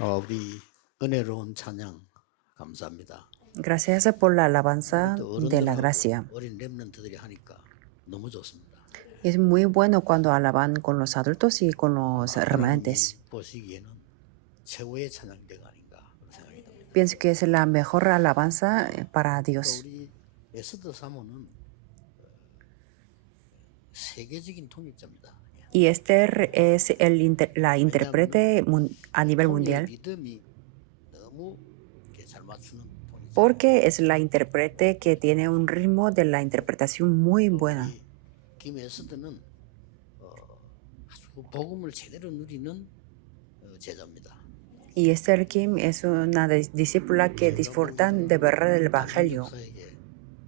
우리 은혜로운 찬양 감사합니다. Gracias por la alabanza 또 de la 어른들하고 gracia. 어린 렘넌트들이 하니까 너무 좋습니다. Y es muy bueno cuando alaban con los adultos y con los remanentes. 하나님이 보시기에는 최고의 찬양대가 아닌가 그런 생각이 듭니다. Pienso que es la mejor alabanza para 또 Dios. 우리 에스더 사모는 세계적인 통역자입니다. Y Esther es la intérprete a nivel 통역의 mundial 리듬이 너무 이렇게 잘 맞추는 통역자. porque es la intérprete que tiene un ritmo de la interpretación muy buena. 우리 김 에스더는 아주 복음을 제대로 누리는 제자입니다. Y Esther Kim es una discípula que disfrutan de verdad del Evangelio. 목사에게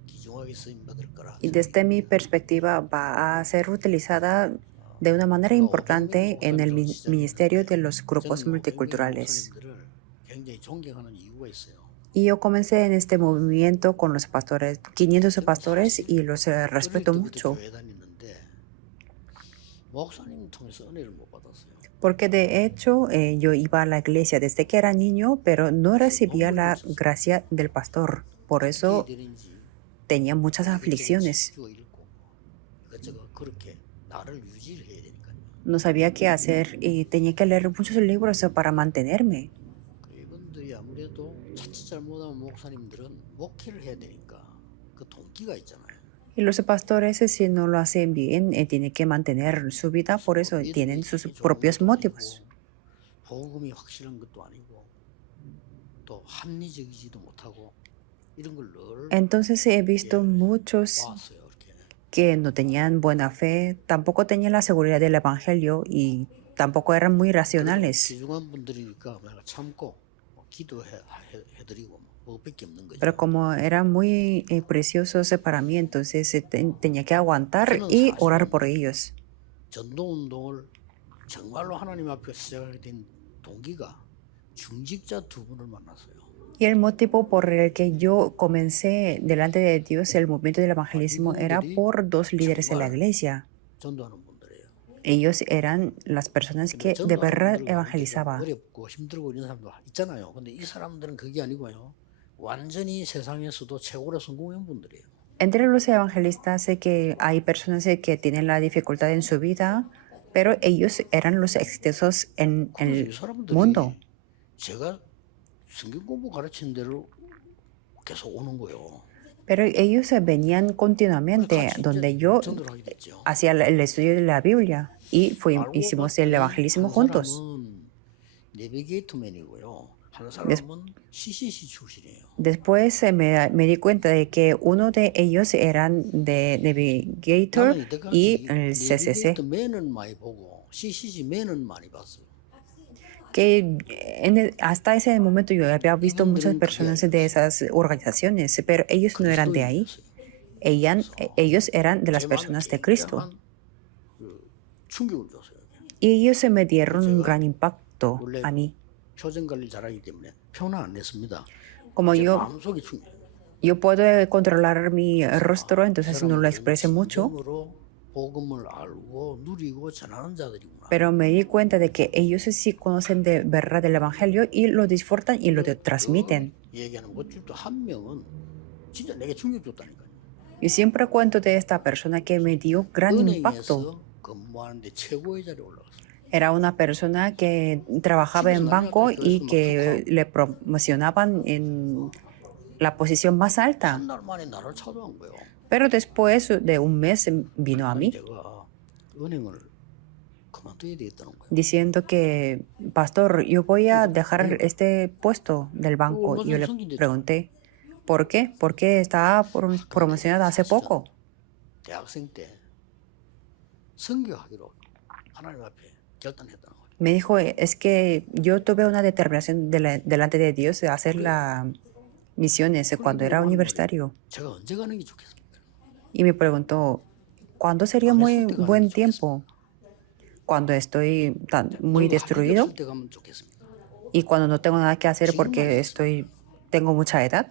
귀중하게 쓰임 받을 거라. Y desde mi perspectiva va a ser utilizada de una manera importante en el ministerio de los grupos multiculturales. 목사님들을 굉장히 존경하는 이유가 있어요. Y yo comencé en este movimiento con los pastores, 500 pastores, y los respeto 어릴 때부터 mucho. 교회 다니는데 목사님 통해서 은혜를 못 받았어요. Porque de hecho yo iba a la iglesia desde que era niño, pero no recibía la gracia del pastor. Por eso 어떻게 되는지 tenía muchas aflicciones. 책도 읽고 이것저것 그렇게 나를 유지를 해야 되니까요. No sabía qué hacer y tenía que leer muchos libros para mantenerme. 이분들이 아무래도 자칫 잘못하면 목사님들은 목회를 해야 되니까 그 동기가 있잖아요. Y los pastores, si no lo hacen bien, tienen que mantener su vida, por eso tienen sus propios motivos. 복음이 확실한 것도 아니고 또 합리적이지도 못하고 이런 걸 늘 Entonces he visto muchos 봤어요. 이렇게 que no tenían buena fe, tampoco tenían la seguridad del Evangelio y tampoco eran muy racionales. 귀중한 분들이니까 내가 참고 기도해드리고 뭐 밖에 없는 거죠. Pero como eran muy preciosos para mí, entonces tenía que aguantar y orar por ellos. 전도 운동을 정말로 하나님 앞에 시작하게 된 동기가 중직자 두 분을 만났어요. Y el motivo por el que yo comencé delante de Dios el movimiento del evangelismo era por dos líderes de la iglesia. 전도하는 분들이에요. Ellos eran las personas que de verdad evangelizaban. 어렵고 힘들고 이런 사람도 있잖아요. 근데 이 사람들은 그게 아니고요. 완전히 세상에서도 최고로 성공한 분들이에요. Entre los evangelistas sé que hay personas que tienen la dificultad en su vida, pero ellos eran los exitosos en 그래서 이 el 사람들이 mundo. 제가 성경 공부 가르치는 대로 계속 오는 거예요. Pero ellos venían continuamente donde yo 전도를 하게 됐죠. hacía el estudio de la Biblia y 알고 hicimos el 봤더니 evangelismo 한 juntos. 사람은 내비게이터맨이고요. 한 사람은 CCC 출신이에요. Después me di cuenta de que uno de ellos eran de Navigator 나는 이때까지 y el CCC. 내비게이터맨은 많이 보고 CCC맨은 많이 봤어요. Que hasta ese momento yo había visto muchas personas de esas organizaciones, pero ellos no eran de ahí. Ellos eran de las personas de Cristo. 충격을 줬어요. Y ellos me dieron un gran impacto a mí. 표정 관리 잘하기 때문에 표는 안 냈습니다. Como yo 마음속이 충격. puedo controlar mi rostro, entonces no lo expresé mucho, 복음을 알고 누리고 전하는 자들이구나. pero me di cuenta de que ellos sí conocen de verdad el Evangelio y lo disfrutan y lo transmiten. 얘기하는 것 중에 한 명은 진짜 내게 충격 줬다니까요. Y siempre cuento de esta persona que me dio gran impacto. 은행에서 근무하는데 최고의 자리에 올라갔어요. Era una persona que trabajaba en banco y que le promocionaban en la posición más alta. 한 달 만에 나를 찾아온 거예요. Pero después de un mes vino a mí 제가 은행을 그만둬야 되겠다는 거예요. diciendo que, pastor, yo voy a dejar este puesto del banco. Y yo le pregunté, ¿por qué? Porque estaba promocionada hace poco. 대학생 때 선교하기로 하나님 앞에 결단했다는 거예요. Me dijo, es que yo tuve una determinación delante de Dios de hacer las misiones cuando era universitario. 제가 언제 가는 게 좋겠습니까? Y me preguntó, ¿cuándo sería muy buen tiempo? Cuando estoy muy destruido 때 가면 좋겠습니까? y cuando no tengo nada que hacer porque tengo mucha edad.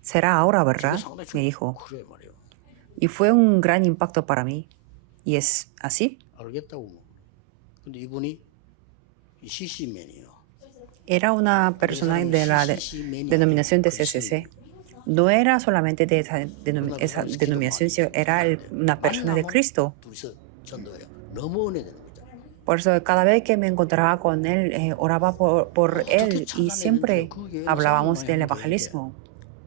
Será ahora, ¿verdad? Me dijo. 그래 말이에요. Y fue un gran impacto para mí. Y es así. 알겠다고. 근데 이분이 CC맨이에요. Era una persona de la denominación de CCC. No era solamente de esa denominación, sino era una persona de Cristo. 둘이서 전도해요. 너무 은혜 되는 거잖아요. Por eso cada vez que me encontraba con él, oraba por él y siempre hablábamos del evangelismo.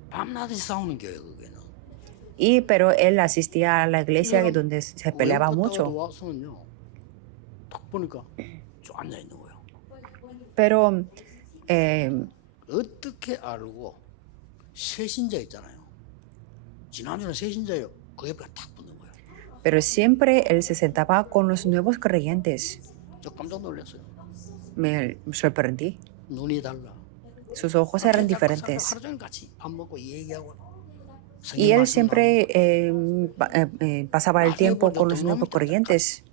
밤낮이 싸우는 교회 그게는. Pero él asistía a la iglesia donde se peleaba mucho. 와서는요. 딱 보니까 쭉 앉아 있는 거예요. Pero 어떻게 알고 새신자 있잖아요. 지난주는 새신자요. 그 옆에 탁 붙는 거예요. Pero siempre él se sentaba con los nuevos creyentes. 저 깜짝 놀랐어요. Me sorprendí. 눈이 달라. Sus ojos eran diferentes. 하루 종일 같이 밥 먹고 얘기하고. Y él siempre pasaba el tiempo con los nuevos creyentes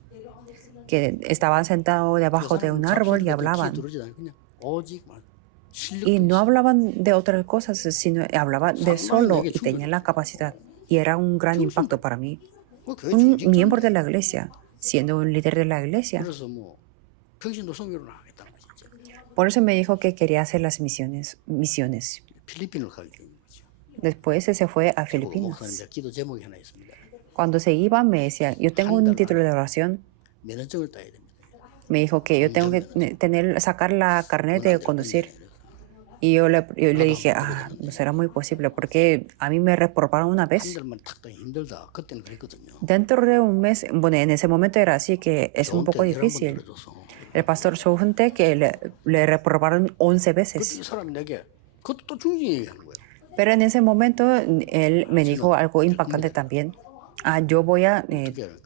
que estaban sentados debajo de un árbol y hablaban. Y no hablaban de otras cosas, sino hablaban de solo y tenían la capacidad. Y era un gran impacto para mí. Un miembro de la iglesia, siendo un líder de la iglesia. 그래서 뭐 평신도 선교를 하겠다는 거지. 이제. Por eso me dijo que quería hacer las misiones. 필리핀을 가게 된 거죠. Después se fue a 목사님 Filipinas. 제가 기도 제목이 하나 있습니다. Cuando se iba me decía, yo tengo un título de oración. 면허증을 따야 됩니다. Me dijo que yo tengo que sacar la carnet de conducir. Y yo le dije, no será muy posible porque a mí me reprobaron una 한 vez. 달만 탁 따기 힘들다. 그때는 그랬거든요. Dentro de un mes, bueno, en ese momento era así que es un poco difícil. El pastor Sohunte que le reprobaron 11 그때 veces. 이 사람이 내게 그것도 또 중징 얘기하는 거예요. Pero en ese momento él me dijo algo impactante también. Yo voy a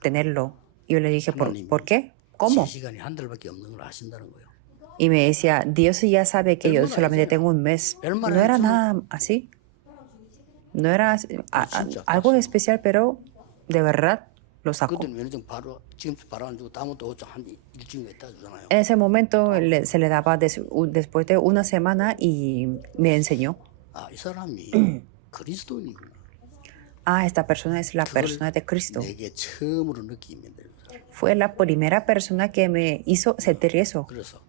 tenerlo. Y yo le dije, ¿por qué? ¿Cómo? 제 시간이 한 달밖에 없는 걸 아신다는 거예요. Y me decía, Dios ya sabe que yo solamente tengo un mes. No era nada así. No era algo especial, pero de verdad lo sacó. 그때는 면허증 바로 지금 바로 안 주고 다음부터 한 일주일 있다 주잖아요. En ese momento se le daba después de una semana y me enseñó. 이 사람이 그리스도인이구나. Esta persona es la persona de Cristo. 내게 처음으로 느끼면 돼요. Fue la primera persona que me hizo sentir eso. 그래서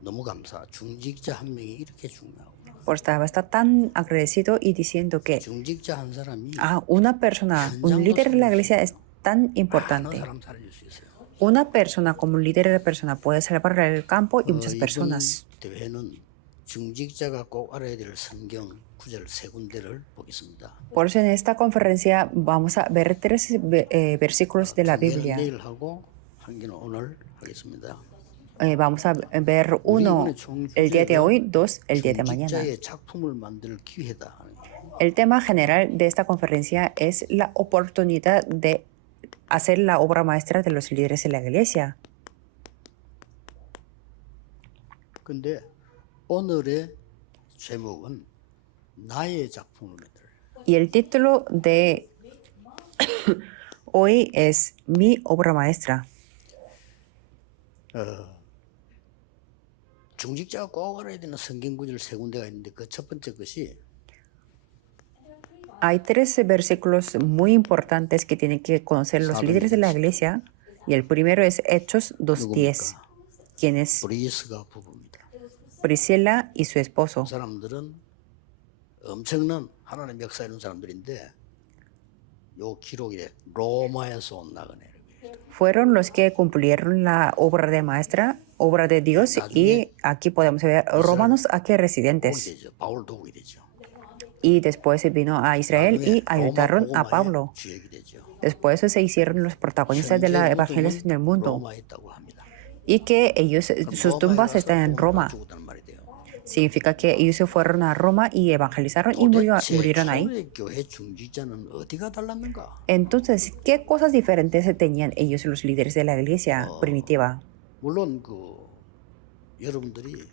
너무 감사. 중직자 한 명이 이렇게 중요하고. Por estaba tan agradecido y diciendo que 중직자 한 사람이 una persona, un líder de la iglesia es tan 많은 importante. 사람 살릴 수 있어요. Una persona como un líder de persona puede salvar el campo y muchas personas. 이번 대회는 중직자가 꼭 알아야 될 성경 구절 세 군데를 보겠습니다. Por eso en esta conferencia vamos a ver 3 versículos de la Biblia. 내일 하고 한 개는 오늘 하겠습니다. Vamos a ver uno el día de hoy, 2 el día de mañana. 중직자의 작품을 만들 기회다. El tema general de esta conferencia es la oportunidad de hacer la obra maestra de los líderes de la iglesia. 근데 오늘의 제목은 나의 작품을 만들. Y el título de hoy es Mi obra maestra. 중직자가 꼭 알아야 되는 성경 구절 세 군데가 있는데 그 첫 번째 것이 Hay 3 versículos muy importantes que tienen que conocer los líderes de la iglesia. Y el primero es Hechos 2:10. ¿Quién es? 브리스가 부부입니다. Priscila y su esposo. 그 사람들은 엄청난 하나님 역사 이룬 사람들인데 요 기록이래 로마에서 온 나그네. Fueron los que cumplieron la obra de maestra, obra de Dios. Y aquí podemos ver romanos aquí residentes. 되죠. 바울 도국이 되죠. Y después vino a Israel y ayudaron a Pablo. 주역이 되죠. Después se hicieron los protagonistas de la evangelización del mundo. 로마에 있다고 합니다. Y que ellos, sus tumbas están en Roma. 죽었다는 말이 돼요. Significa que ellos se fueron a Roma y evangelizaron y murieron ahí. 교회 중직자는 어디가 달랐는가? Entonces, ¿qué cosas diferentes tenían ellos, los líderes de la iglesia primitiva? 물론 여러분들이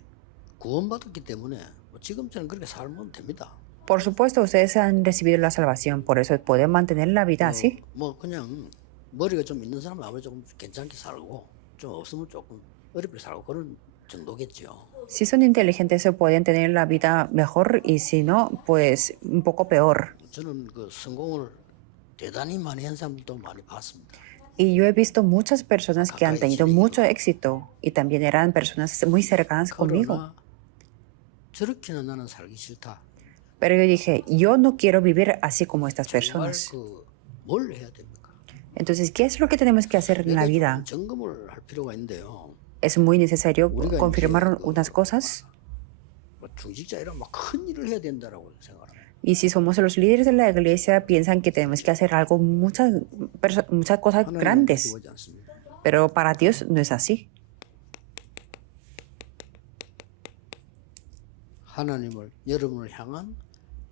구원받았기 때문에 지금처럼 그렇게 살면 됩니다. Por supuesto, ustedes han recibido la salvación, por eso pueden mantener la vida así. 그냥 머리가 좀 있는 사람은 아무래도 좀 괜찮게 살고 좀 없으면 조금 어렵게 살고 그런 정도겠죠. Si son inteligentes, se pueden tener la vida mejor y si no, pues un poco peor. 저는 성공을 대단히 많이 한 사람들도 많이 봤습니다. Y yo he visto muchas personas que han tenido mucho éxito y también eran personas muy cercanas conmigo. 저렇게는 나는 살기 싫다. Pero yo dije, yo no quiero vivir así como estas 정말 personas. 뭘 해야 됩니까? Entonces, ¿qué es lo que tenemos que hacer en la 내가 vida? 좀 점검을 할 필요가 있는데요. Es muy necesario 우리가 confirmar 이제 unas cosas. 뭐 중직자 이런 막 큰 일을 해야 된다라고 생각합니다. Y si somos los líderes de la iglesia, piensan que tenemos que hacer algo, muchas cosas 하나님은 grandes. 그렇게 보지 않습니다. Pero para Dios no es así. 하나님을 여러분을 향한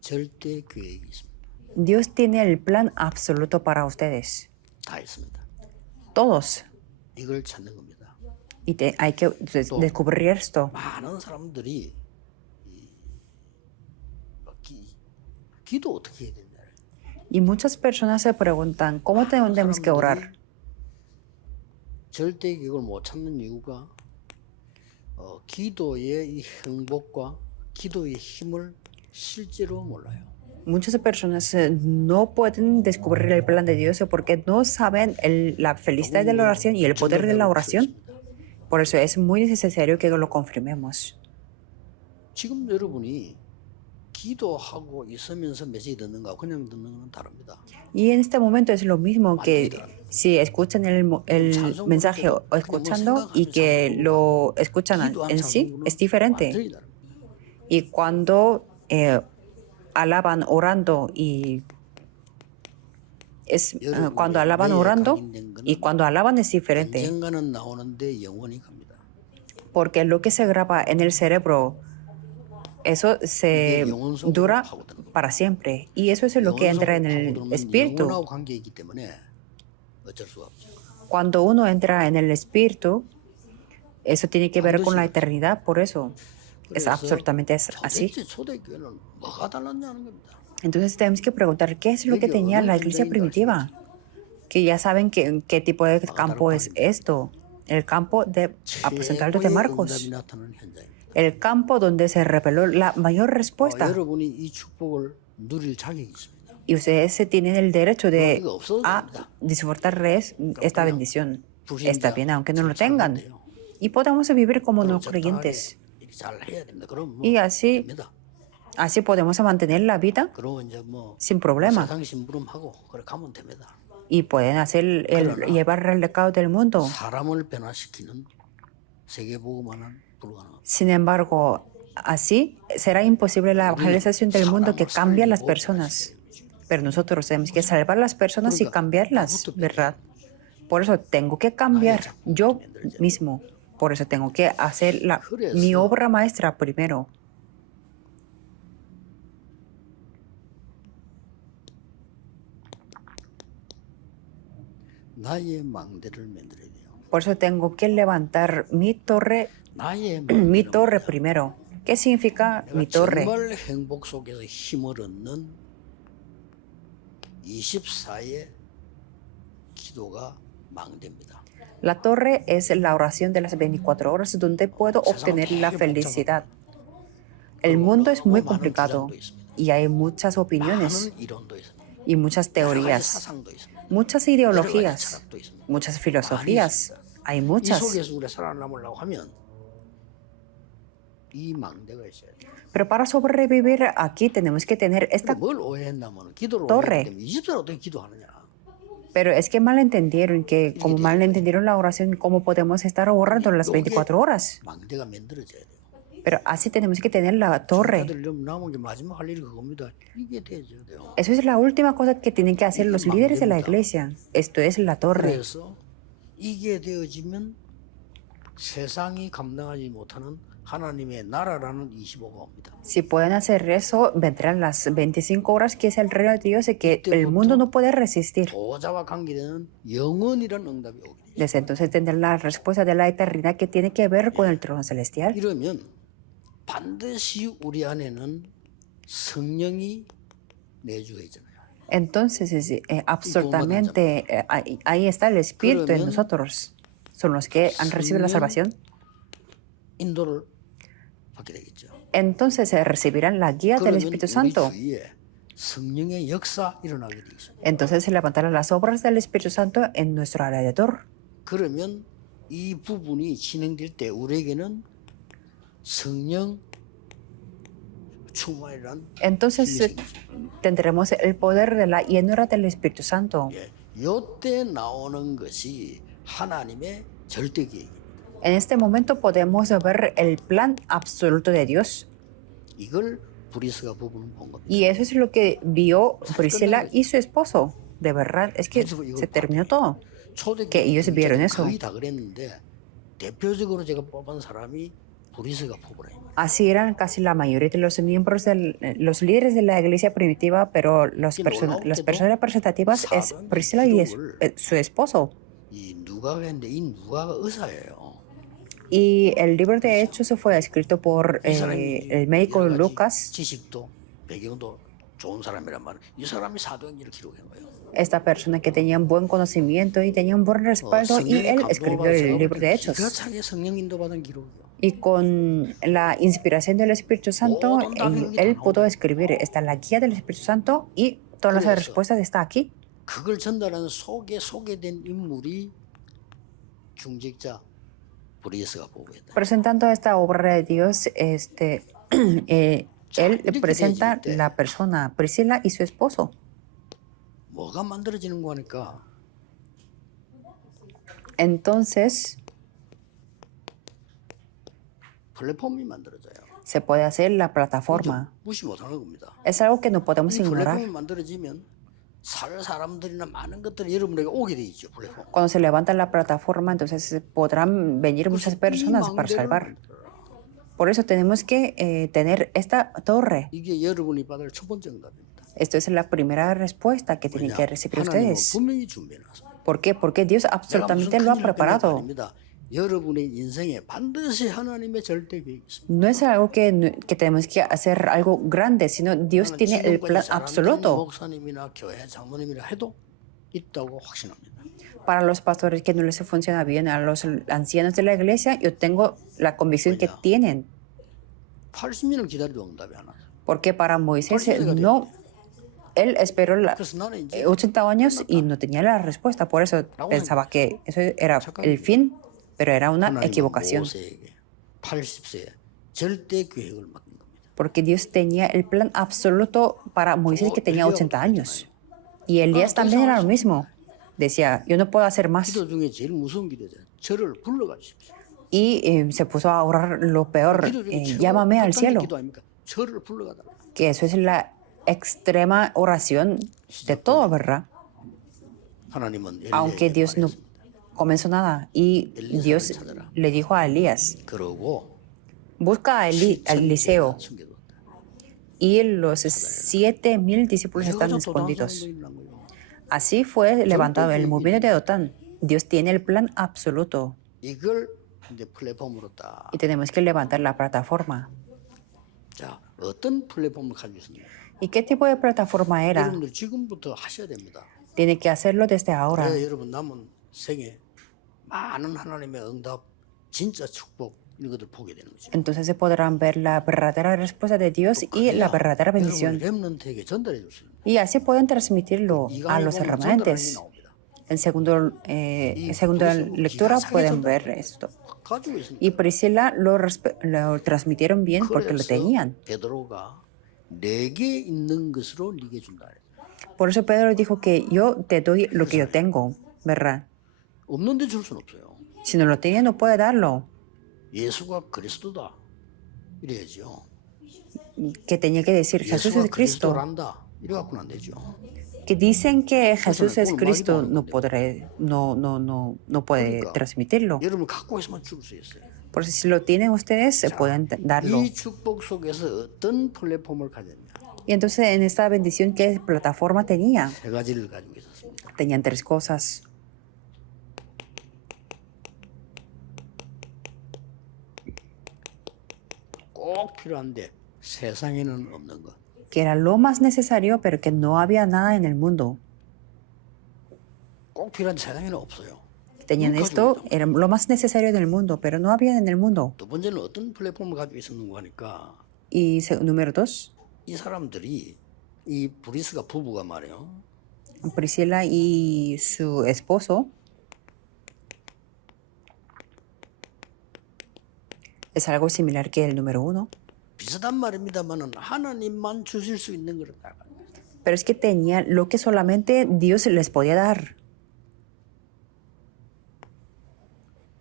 절대 계획이 있습니다. Dios tiene el plan absoluto para ustedes. 다 있습니다. Todos. 이걸 찾는 겁니다. Y hay que descubrir esto. 많은 사람들이 기도 어떻게 해야 되냐. Y muchas personas se preguntan, ¿cómo tenemos que orar? 절대 계획을 못 찾는 이유가 기도의 이 행복과 기도의 힘을 실제로 몰라요. Muchas personas no pueden descubrir el plan de Dios porque no saben la felicidad de la oración y el poder de la oración. Por eso es muy necesario que lo confirmemos. 지금 여러분이 기도하고 있으면서 메시지 듣는 거 그냥 듣는 건 다릅니다. Y en este momento es lo mismo que si escuchan el mensaje o escuchando y que lo escuchan en sí, es diferente. Y cuando alaban orando y cuando alaban orando y cuando alaban es diferente. 언젠가는 나오는데 영원히 갑니다. Porque lo que se graba en el cerebro, eso se dura para siempre. Y eso es lo que entra en el espíritu. 영혼하고 관계이기 때문에 어쩔 수가 없죠. Cuando uno entra en el espíritu, eso tiene que ver con la eternidad. Por eso es absolutamente así. 도대체 초대교회는 뭐가 달랐냐는 겁니다. Entonces tenemos que preguntar qué es lo que tenía la iglesia primitiva. Que ya saben qué tipo de campo es esto. El campo de aposentados de 최고의 Marcos. 응답이 나타나는 현장입니다. El campo donde se reveló la mayor respuesta. 여러분이 이 축복을 누릴 자격이 있습니다. Y ustedes tienen el derecho de 이거 없어도 됩니다. disfrutar esta bendición. Está bien, aunque no lo 잘 tengan. 돼요. Y podamos vivir como no 적당하게 creyentes. 이렇게 잘 해야 됩니다. 그럼 뭐 Y así podemos mantener la vida 그러고 이제 뭐 sin problema. 세상 심부름하고 그래 가면 됩니다. Y pueden hacer llevar el recado del mundo. 사람을 변화시키는 세계보고만은 불가능합니다. Sin embargo, así será imposible la evangelización del mundo que cambia a las personas. Pero nosotros tenemos que salvar a las personas y cambiarlas, ¿verdad? Por eso tengo que cambiar yo mismo. Por eso tengo que hacer mi obra maestra primero. 나의 망대를 만들어야 돼요. Por eso tengo que levantar mi torre 나의 mi 망대는 torre primero. ¿Qué significa mi torre? 정말 행복 속에서 힘을 얻는 24의 기도가 망대입니다. La torre es la oración de las 24 horas donde puedo obtener la felicidad. El mundo es muy complicado y hay muchas opiniones 많은 이론도 있습니다. y muchas 여러 가지 teorías, 사상도 있습니다. muchas 여러 가지 ideologías, 철학도 있습니다. muchas filosofías. Hay 이 muchas. 속에서 우리가 살아남으려고 하면 이 망대가 있어야 돼요. Pero para sobrevivir aquí tenemos que tener esta 뭘 오해했냐면 기도를 torre. 오해했기 때문에 20살 어떻게 기도하느냐. Pero es que malentendieron que como malentendieron la oración, ¿cómo podemos estar orando las 24 horas? 망대가 만들어져야 돼요. Pero así tenemos que tener la torre. 아들 남은 게 마지막 할 일이 그겁니다. 이게 돼야 돼요. Eso es la última cosa que tienen que hacer los líderes de la iglesia. Esto es la torre. 그래서 이게 되어지면 세상이 감당하지 못하는 하나님의 나라라는 25가 옵니다. Si pueden hacer eso, vendrán las 25 horas que es el reino de Dios y que el mundo no puede resistir. 보좌와 관계되는 영원이라는 응답이 오게 돼요. Desde entonces tendrán la respuesta de la eternidad que tiene que ver con el trono celestial. 이러면 반드시 우리 안에는 성령이 내주가 있잖아요. Entonces, absolutamente, ahí está el Espíritu en nosotros. Son los que han recibido la salvación. 인도를 받게 되겠죠. Entonces recibirán la guía del Espíritu Santo. 주위에 성령의 역사 일어나게 돼 있습니다. Entonces se levantarán las obras del Espíritu Santo en nuestro alrededor. 그러면 이 부분이 진행될 때 우리에게는 성령 충만이란 Entonces 힘이 생겼습니다. tendremos el poder de la llenura del Espíritu Santo. 예, 요때 나오는 것이 하나님의 절대 계획입니다. En este momento podemos ver el plan absoluto de Dios. 이걸 브리스가 부부는 본 겁니다. Y eso es lo que vio Priscila y su esposo. De verdad, es que se terminó todo. que ellos vieron eso. 거의 다 그랬는데 대표적으로 제가 뽑은 사람이 브리스가 뽑으라. Así eran casi la mayoría de los miembros, los líderes de la iglesia primitiva, pero las personas representativas es Priscila y su esposo. 이 누가가 했는데 이 누가가 의사예요. Y el libro de Hechos fue escrito por el médico Lucas. 지식도 배경도 좋은 사람이란 말이에요. 이 사람이 사도행전을 기록한 거예요. Esta persona que tenía un buen conocimiento y tenía un buen respaldo, y él escribió el libro de Hechos. 성령 인도받은 기록이요. Y con la inspiración del Espíritu Santo, él pudo escribir. Está la guía del Espíritu Santo y todas las respuestas están aquí. 그걸 전달하는 속에 소개된 인물이 중직자 브리스가 보고있다. Presentando esta obra de Dios, él presenta la persona Priscila y su esposo. 뭐가 만들어지는 거니까? Entonces 플랫폼이 만들어져요. se puede hacer la plataforma. 무시 못하는 겁니다. Es algo que no podemos ignorar. 플랫폼이 만들어지면 살 사람들이나 많은 것들이 여러분에게 오게 돼 있죠. 플랫폼. Cuando se levanta la plataforma, entonces podrán venir muchas personas para salvar. Por eso tenemos que tener esta torre. 이게 여러분이 받을 첫 번째 응답입니다. Esto es la primera respuesta que tienen que recibir ustedes. 분명히 준비해놨어요. ¿Por qué? Porque Dios absolutamente lo ha preparado. 여러분의 인생에 반드시 하나님의 절대 계획이 있습니다. No es algo que tenemos que hacer algo grande, sino Dios tiene el plan absoluto. 목사님이나 교회 장로님이라 해도 있다고 확신합니다. Para los pastores que no les funciona bien, a los ancianos de la iglesia, yo tengo la convicción que tienen. 80년을 기다려도 응답이 안 와요. Porque para Moisés no, él esperó 80 años y no tenía la respuesta. Por eso pensaba que eso era el fin, pero era una equivocación. 80세에 절대 계획을 맡긴 겁니다. Porque Dios tenía el plan absoluto para Moisés, que tenía 80 años. Y Elías también era lo mismo. Decía, yo no puedo hacer más. 기도 중에 제일 무서운 기도죠. 저를 불러가 주십시오. Y se puso a orar lo peor, llámame al cielo. 저를 불러가달라. Que eso es la extrema oración de todo, ¿verdad? 하나님은 Aunque Dios no comenzó nada. Y Dios le dijo a Elías, 그러고 busca a Eliseo. 숨겨뒀다. Y los 7,000 discípulos están escondidos. Así fue levantado el movimiento de Dotán. Dios tiene el plan absoluto. 이걸 이제 플랫폼으로 딱. Y tenemos que levantar la plataforma. 자, 어떤 플랫폼을 가지고 있습니까? ¿Y qué tipo de plataforma era? 여러분들 지금부터 하셔야 됩니다. Tiene que hacerlo desde ahora. 그래야 여러분 남은 생에 많은 하나님의 응답, 진짜 축복 이런 것들 보게 되는 거죠. Entonces se podrán ver la verdadera respuesta de Dios y la verdadera bendición. 렘넌트에게 전달해 주세요. Y así pueden transmitirlo a los remanentes. En segunda lectura pueden ver esto. 가지고 있습니다. Y Priscila lo transmitieron bien porque lo tenían. 베드로가 내게 있는 것으로 네게 준다. Por eso Pedro dijo que yo te doy lo que yo tengo, ¿verdad? 없는데 줄 수는 없어요. Si no lo tenía, no puede darlo. 예수가 그리스도다. 이래야죠. Que tenía que decir, Jesús es Cristo. 그리스도란다. 이래 갖고는 안 되죠. Que dicen que Jesús es Cristo, no puede transmitirlo. 여러분 갖고 있으면 줄 수 있어요. Por eso si lo tienen ustedes, se pueden darlo. 이 축복 속에서 어떤 플랫폼을 가졌냐? Y entonces en esta bendición, ¿qué plataforma tenía? 세 가지를 가지고 있었습니다. Tenían tres cosas. 꼭 필요한데 세상에는 없는 것. Que era lo más necesario, pero que no había nada en el mundo. 꼭 필요한 세상에는 없어요. Tenían esto, era lo más necesario del mundo, pero no había en el mundo. 두 번째는 어떤 플랫폼을 가지고 있었는가 하니까 Y número dos, 이 사람들이 이 브리스가 부부가 말이에요. Priscila y su esposo es algo similar que el número uno. 비슷한 말입니다만은 하나님만 주실 수 있는 거다. Pero es que tenían lo que solamente Dios les podía dar.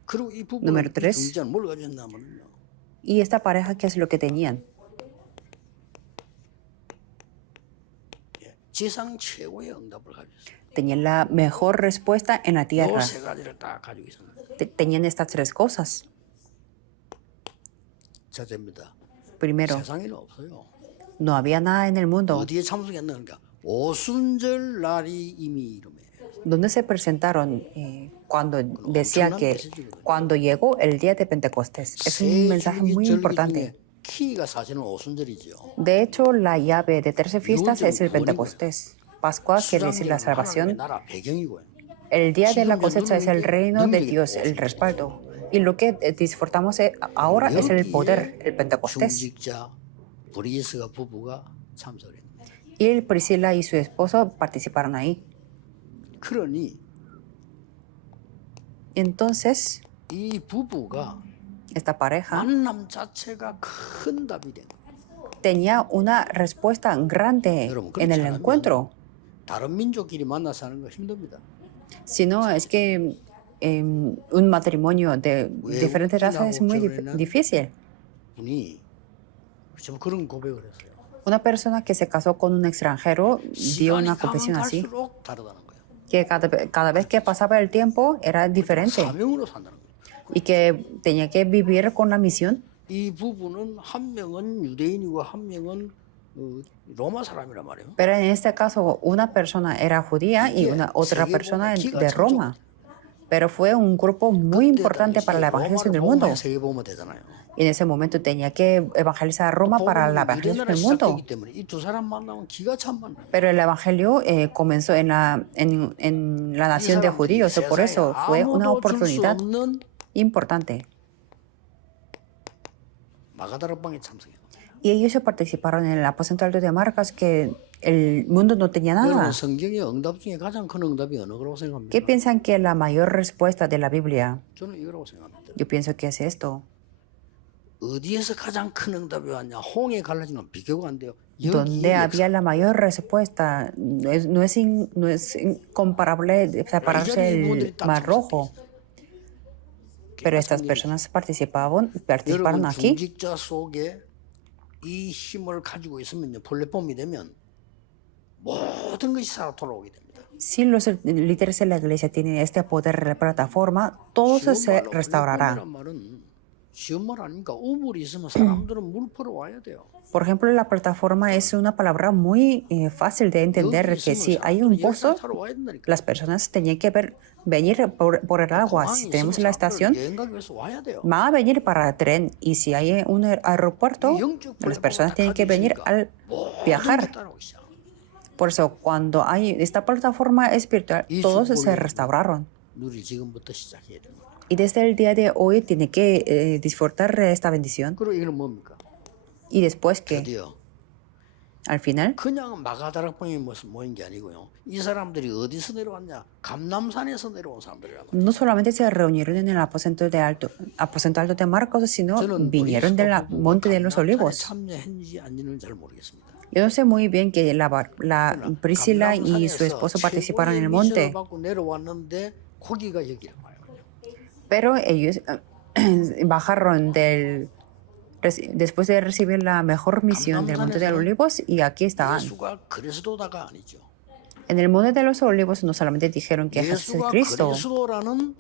그리고 이 부부는 Número 이 tres. 중지자는 뭘 가지고 있냐면요. Y esta pareja, ¿qué es lo que tenían? 지상 최고의 응답을 가지고 있어요. Tenían la mejor respuesta en la tierra. 이 세 가지를 딱 가지고 있습니다. Tenían estas tres cosas. 첫째입니다. Primero, 세상에는 없어요. no había nada en el mundo. 어디에 참석했는가? 오순절 날이 이미 이름에. ¿Dónde se presentaron cuando decía que cuando llegó el día de Pentecostés? Es un mensaje muy importante. 키가 사실은 오순절이죠. De hecho, la llave de 13 fiestas es el Pentecostés. Pascua quiere decir la salvación. 나라 배경이고요. El día de la cosecha es el reino de Dios, el respaldo. Y lo que disfrutamos ahora es el poder, el Pentecostés. 중직자 브리스가 부부가 참석을 했습니다. Y Priscila y su esposo participaron ahí. 그러니 Entonces, 이 부부가 esta pareja 만남 자체가 큰 답이 된 거예요. tenía una respuesta grande en el encuentro. 다른 민족끼리 만나서 하는 거 힘듭니다. Si no, es que un matrimonio de diferentes razas es muy difícil. 분이 좀 그런 고백을 했어요. Una persona que se casó con un extranjero dio 시간이 una 가면 confesión así, 갈수록 다르다는 거예요. que cada vez que pasaba el tiempo era diferente 사명으로 산다는 거예요. y que tenía que vivir con la misión. 이 부부는 한 명은 유대인이고 한 명은 로마 사람이란 말이에요. Pero en este caso, una persona era judía y una otra persona de Roma. Pero fue un grupo muy importante para la evangelización del mundo. 세계보험은 되잖아요. Y en ese momento tenía que evangelizar a Roma para la evangelización del mundo. 이 두 사람 만나면 기가 참 만나요. Pero el evangelio comenzó en la nación de judíos, por eso fue una oportunidad importante. 마가다락방에 참석해요. Y ellos participaron en el aposento alto de Marcos, que el mundo no tenía nada. 여러분 성경의 응답 중에 가장 큰 응답이 어느 거라고 생각합니까? ¿Qué piensan que la mayor respuesta de la Biblia? 저는 이거라고 생각합니다. Yo pienso que es esto. 어디에서 가장 큰 응답이 왔냐? 홍해 갈라지는 건 비교가 안 돼요. Donde había la mayor respuesta, no es incomparable de separarse el Mar Rojo. Pero estas personas participaron 여러분 aquí. 중직자 속에 이 힘을 가지고 있으면요, 플랫폼이 되면 모든 것이 살아 돌아오게 됩니다. Si los líderes de la iglesia tienen este poder de la plataforma, todo se restaurará. 플랫폼이란 말은 쉬운 말 아닙니까? 우물이 있으면 사람들은 물 퍼러 와야 돼요. Por ejemplo, la plataforma es una palabra muy fácil de entender, que si hay un pozo, las personas tenían que venir por el agua. Si tenemos la estación, van a venir para el tren. Y si hay un aeropuerto, las personas tienen que venir al viajar. Por eso, cuando hay esta plataforma espiritual, todos se restauraron. 누리 지금부터 시작해야 됩니다. Y desde el día de hoy tiene que disfrutar de esta bendición. 그리고 이건 뭡니까? Y después que, 드디어 al final, 그냥 마가다락방에 모인 게 아니고요. 이 사람들이 어디서 내려왔냐? 감남산에서 내려온 사람들이란 말이에요. no solamente se reunieron en el aposento alto de Marcos, sino vinieron del monte de los olivos. 참여했는지 아닌지는 잘 모르겠습니다. Yo no sé muy bien que la Priscila y su esposo participaron en el monte, 받고 내려왔는데 거기가 여기란 말이에요. pero ellos bajaron después de recibir la mejor misión del monte de los olivos y aquí estaban. 예수가 그리스도다가 아니죠. En el monte de los olivos no solamente dijeron que Jesús es 예수가 Cristo, 그리스도라는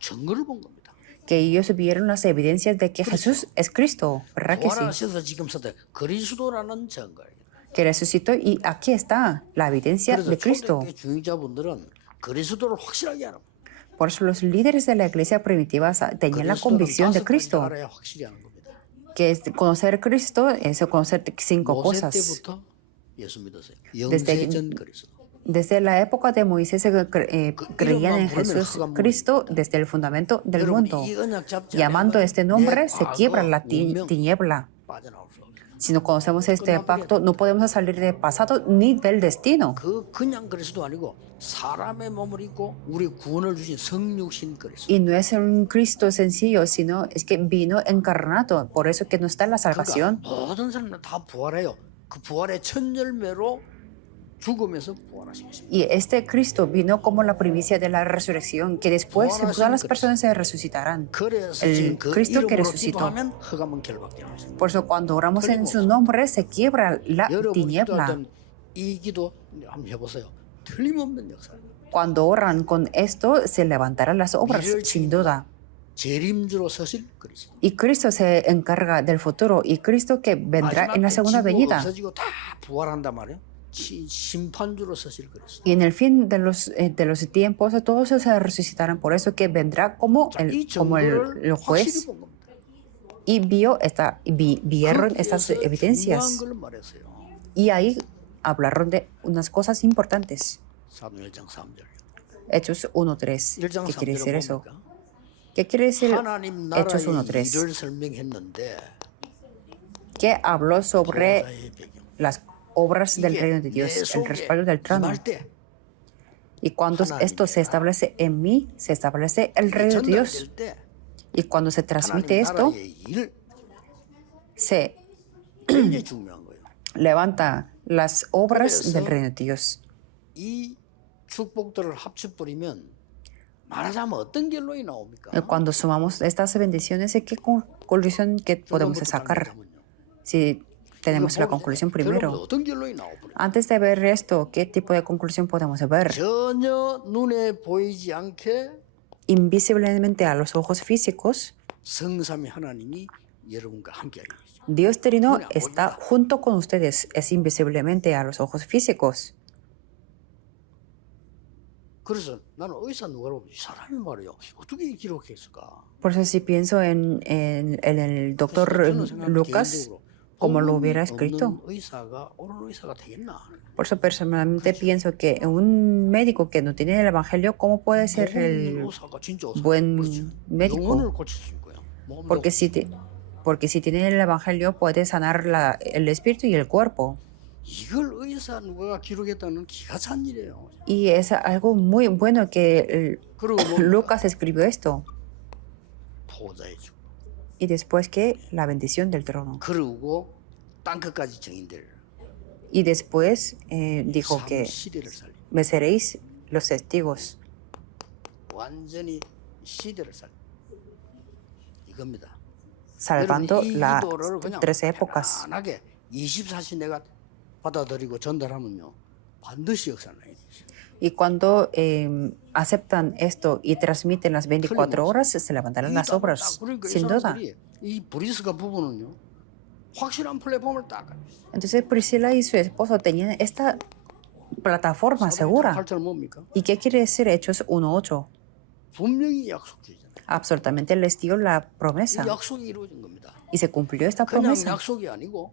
증거를 본 겁니다. que ellos vieron las evidencias de que Jesús es Cristo, ¿verdad que sí? 부활하셔서 지금 서대 그리스도라는 증거예요. Que resucitó y aquí está la evidencia 그래서 de Cristo. 초대교회 중직자분들은 그리스도를 확실하게 알아. Por eso los líderes de la iglesia primitiva tenían la convicción de Cristo, 알아야 확실히 아는 겁니다. que es conocer Cristo es conocer 5 모세 cosas. 때부터 예수 믿었어요. 영세전 그리스도. Desde la época de Moisés creían en Jesús Cristo desde el fundamento del 여러분 mundo. 이 언약 잡지 Llamando 않으면 este nombre 내 se 과거, quiebra la 운명 tiniebla. 빠져나올 수 없어요. Si no conocemos este pacto, no podemos salir del pasado ni del destino. 그냥 그리스도 아니고 사람의 몸을 입고 우리 구원을 주신 성육신 그리스도. Y no es un Cristo sencillo, sino es que vino encarnado. Por eso que no está la salvación. 그러니까 모든 사람들 다 부활해요. 그 부활의 첫 열매로 죽으면서 부활하신 것입니다. Y este Cristo vino como la primicia de la resurrección, que después todas las personas se resucitarán. 그래서 El 지금 그 Cristo que 이름으로 resucitó. 기도하면 흑암은 결박되는 것입니다. Por eso cuando oramos en su nombre se quiebra la 여러분이 tiniebla. 기도하던 이 기도 한번 해보세요. 틀림없는 역사입니다. Cuando oran con esto se levantarán las obras, sin duda. 재림주로 서실 그리스도. Y Cristo se encarga del futuro y Cristo que vendrá en la segunda 지구 venida. 없어지고 다 부활한단 말이에요. 심판주로 서실 그리스도. Y en el fin de los tiempos todos se resucitarán. Por eso que vendrá como 이 el 증거를 juez 확실히 본 겁니다. y vieron estas 거기에서 evidencias. 중요한 걸 말했어요. Y ahí hablaron de unas cosas importantes. 사도행 1장 3절. Hechos 1.3. 1장 ¿Qué quiere decir 3절은 eso? 뭡니까? ¿Qué quiere decir 하나님 Hechos 나라의 1.3? 일을 설명했는데 Que habló sobre 보좌의 배경. las obras del 이게 reino de 내 Dios, el 속에 respaldo del trono. 임할 때 Y cuando esto se establece en mí, se establece el reino de Dios. 전달될 때 Y cuando se transmite 하나님 esto, 나라의 일 se 굉장히 중요한 거예요. levanta las obras 그래서 del reino de Dios. 이 축복들을 합쳐버리면 말하자면 어떤 결론이 나옵니까? Y cuando sumamos estas bendiciones, ¿qué conclusión que podemos 결론부터 sacar? 말하자면요. Si tenemos la 이거 conclusión 보고 이제 primero. 결론부터 어떤 결론이 나와버려요? Antes de ver esto, ¿qué tipo de conclusión podemos ver? 전혀 눈에 보이지 않게 Invisiblemente a los ojos físicos, 성삼위 하나님이 여러분과 함께하는 거죠. Dios Trino está junto con ustedes, es invisiblemente a los ojos físicos. 그래서 나는 의사 누가 보면 이 사람이 말이요 어떻게 기록했을까? Por eso si pienso en el doctor 저는 생각하면 Lucas, 개인적으로 como lo 복음 hubiera 없는 escrito. 의사가 옳은 의사가 되겠나? Por eso personalmente pienso que un médico que no tiene el evangelio, ¿cómo puede ser 복음 있는 el 의사가 진짜 의사. buen 그렇죠. médico? 영혼을 고칠 수 있고요. 몸도 Porque si tiene el evangelio puede sanar el espíritu y el cuerpo. 이걸 의사 누가 기록했다는 기가 찬 일이에요. Y es algo muy bueno que 그리고 뭐 Lucas escribió esto. 보좌의 주. Y después que la bendición del trono. 그리고 땅끝까지 증인들. Y después dijo 참 que 시대를 살리. me seréis los testigos. 완전히 시대를 살리. 이겁니다. Salvando 여러분이 이 las 기도를 그냥 13 épocas. 편안하게 24시 내가 받아들이고 전달하면요 반드시 역사를 해요. Y cuando aceptan esto y transmiten las 24 horas, se levantarán las obras, 그러니까 이 sin duda. 사람들이 이 브리스가 부부는요 확실한 플랫폼을 딱 Entonces Priscila y su esposo tenían esta plataforma segura. 8절 뭡니까? ¿Y qué quiere decir Hechos 1.8? 분명히 약속주의잖아요. Absolutamente les dio la 이 promesa 약속이 이루어진 겁니다. y se cumplió esta 그냥 promesa. 약속이 아니고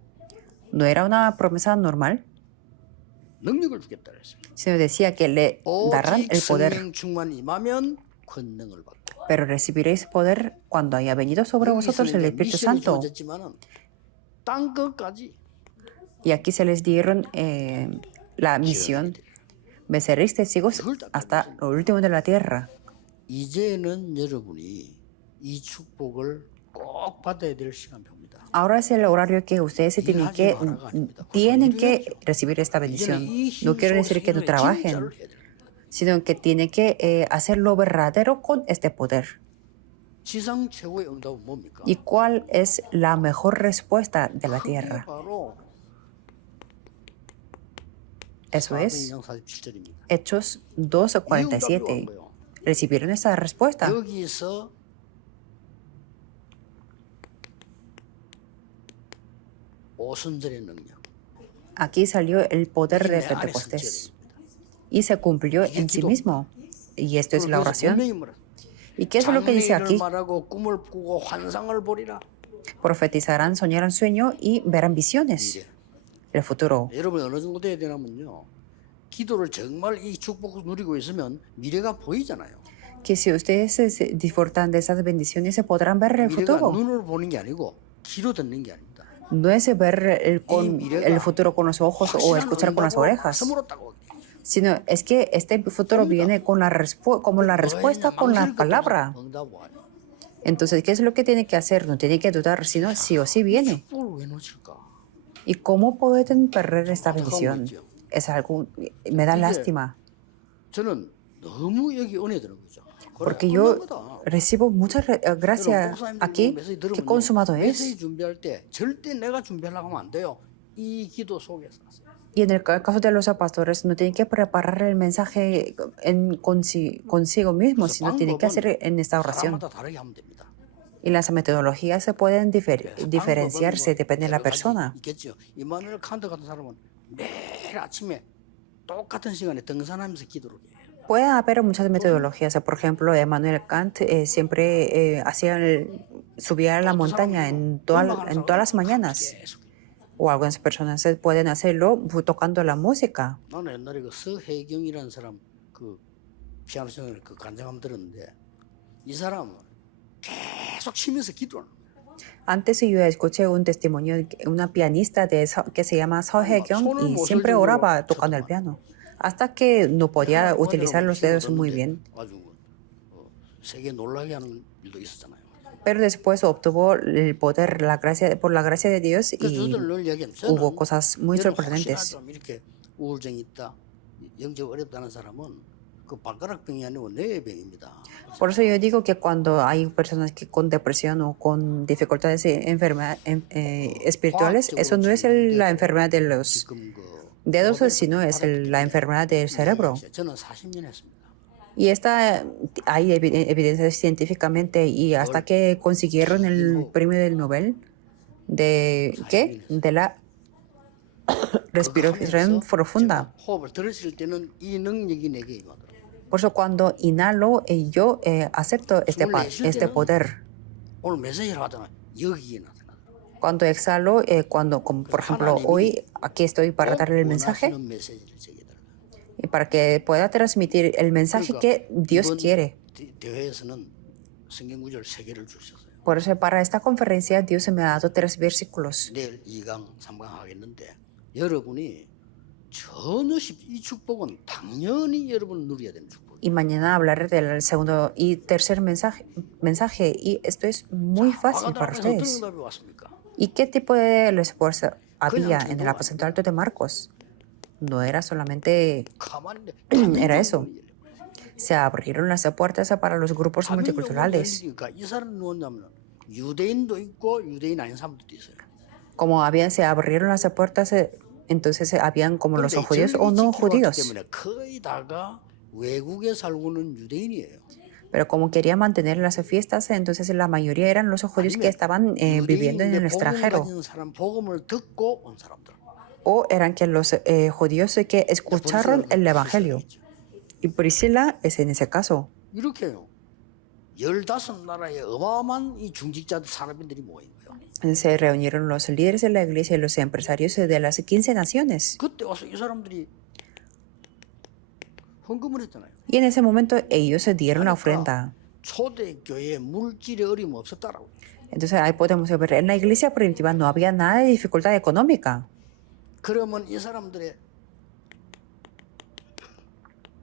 No era una promesa normal, 능력을 주겠다 그랬습니다. sino decía que le darán 오직 el poder. 성령 충만 임하면 권능을 받고. Pero recibiréis poder cuando haya venido sobre vosotros el Espíritu Santo. 주어졌지만은 땅 끝까지 Y aquí se les dieron la misión. Me seréis testigos hasta lo último de la tierra. 이제는 여러분이 이 축복을 꼭 받아야 될 시간표입니다. Ahora es el horario que ustedes se tienen que recibir esta bendición. No quiero decir que no trabajen, sino que tienen que hacer lo verdadero con este poder. 지상 최고의 응답은 뭡니까? ¿Y cuál es la mejor respuesta de la 그게 tierra? 바로 Eso es 4장 47절입니다. Hechos 2:47. ¿Recibieron esa respuesta? 여기서 오순절의 능력. Aquí salió el poder 이게 de 내 안에 Pentecostés 성취되는 y se cumplió en sí mismo. Y esto es la oración. ¿Y qué es lo que dice aquí? 말하고 꿈을 꾸고 환상을 보리라. Profetizarán, soñarán sueño y verán visiones. 미래. El futuro. 여러분 어느 정도 돼야 되냐면요. 기도를 정말 이 축복을 누리고 있으면 미래가 보이잖아요. Que si ustedes disfrutan de esas bendiciones se podrán ver el 미래가 futuro. 눈으로 보는 게 아니고 귀로 듣는 게 아닙니다. no es ver 이 el 미래가 futuro con los ojos o 확실한 escuchar con las 응답으로 orejas, 서물었다고. sino es que este futuro viene con como la respuesta con la palabra. 응답 와요. Entonces, ¿qué es lo que tiene que hacer? No tiene que dudar, sino sí o sí viene. 축복을 왜 놓칠까? ¿Y cómo pueden perder esta 안타까운 bendición? 거죠. Es algo, me da 이게 lástima, 저는 너무 여기 은혜 드는 거죠. 그래, porque yo 끝난 거다. recibo mucha 여러분, gracia 목사님들 aquí 메시지 que 들으면요, consumado 메시지 es. 준비할 때 절대 내가 준비하려고 하면 안 돼요. 이 기도 속에서 하세요. Y en el caso de los pastores, no tienen que preparar el mensaje consigo mismo, 그래서 sino tienen que hacer en esta oración. 사람마다 다르게 하면 됩니다. Y las metodologías se pueden 그래서 diferenciarse, 방법은 depende de la 여러 가지 persona. 있겠죠. 이마누엘 칸트 같은 사람은 매일 아침에 똑같은 시간에 등산하면서 기도를 해요. Puede haber muchas metodologías. Por ejemplo, Emmanuel Kant siempre subía a la montaña en todas las mañanas. 계속. O algunas personas pueden hacerlo tocando la música. 나는 옛날에 그 서혜경이라는 사람 그 피아노 치는 그 간증함 들었는데 이 사람은 계속 치면서 기도하는 거예요. Antes yo escuché un testimonio de una pianista que se llama Seo Hye-kyung y siempre oraba tocando el piano. Hasta que no podía utilizar los dedos muy bien. 아주 세계 놀라게 하는 일도 있었잖아요. Pero después obtuvo el poder, por la gracia de Dios, 그래서 y 저들 늘 얘기하면 hubo cosas muy 혹시나 sorprendentes. 좀 이렇게 우울증이 있다, 영적 어렵다는 사람은 그 발가락병이 아니고 뇌병입니다. Por eso yo digo que cuando hay personas que con depresión o con dificultades espirituales, eso no es la enfermedad de los 지금 그 dedos, sino es la enfermedad del cerebro. 저는 40년 했습니다. Y hay evidencias científicamente, y hasta que consiguieron el premio del Nobel ¿qué? De la respiración profunda. 호흡을 들으실 때는 이 능력이 내게 임하더라고요. Por eso cuando inhalo, yo acepto este poder. 오늘 메시지를 하잖아. 여기에 나타나더라고요. Cuando exhalo, como por ejemplo hoy, aquí estoy para darle el mensaje 원하시는 메시지를 제게 달라. y para que pueda transmitir el mensaje que Dios quiere. 대회에서는 성경 구절 3개를 주셨어요. Por eso para esta conferencia Dios me ha dado 3 versículos. 내일 2강, 3강 하겠는데 여러분이 전혀 이 축복은 당연히 여러분 누려야 되는 축복. Y mañana hablaré del segundo y tercer mensaje, y esto es muy fácil para 어떤 ustedes. 응답이 왔습니까? ¿Y qué tipo de respuesta había en el aposento alto de Marcos? No era solamente 가만히 있는데 era eso. Se abrieron las puertas para los grupos multiculturales. 그러니까 이 사람 누웠냐면 유대인도 있고 유대인 아닌 사람들도 있어요. Como se abrieron las puertas, entonces habían como los 그런데 judíos o 절기 no 지키러 왔기 judíos. 때문에 거의 다가 외국에 살고는 유대인이에요. Pero como quería mantener las fiestas, entonces la mayoría eran los judíos que estaban viviendo en el extranjero. 가진 사람, 복음을 듣고 온 사람들. O eran que los judíos que escucharon el evangelio. Y Priscila es en ese caso. 이렇게요. 15나라의 어마어마한 이 중직자 산업인들이 모인 거예요. Se reunieron los líderes de la iglesia y los empresarios de las 15 naciones. 그때 와서 이 사람들이 헌금을 했잖아요. Y en ese momento ellos dieron la ofrenda. 초대교회에 물질의 어려움이 없었다라고. Entonces ahí podemos ver, en la iglesia primitiva no había nada de dificultad económica. 그러면 이 사람들의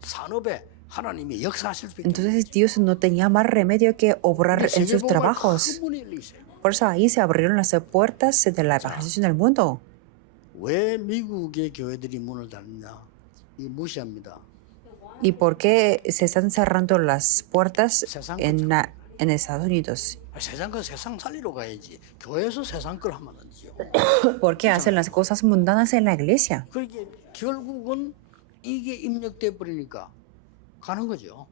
산업에 하나님이 역사하실 수 있다. Entonces Dios no tenía más remedio que obrar en sus trabajos. Por eso ahí se abrieron las puertas de la evangelización del mundo. 왜 미국의 교회들이 문을 닫느냐? 이거 무시합니다. ¿Y por qué se están cerrando las puertas en Estados Unidos? 세상 거 세상 살리러 가야지. 교회에서 세상 걸 하면 안 되죠. ¿Por qué hacen las cosas mundanas en la iglesia? 그게 결국은 이게 입력돼 버리니까 가는 거죠.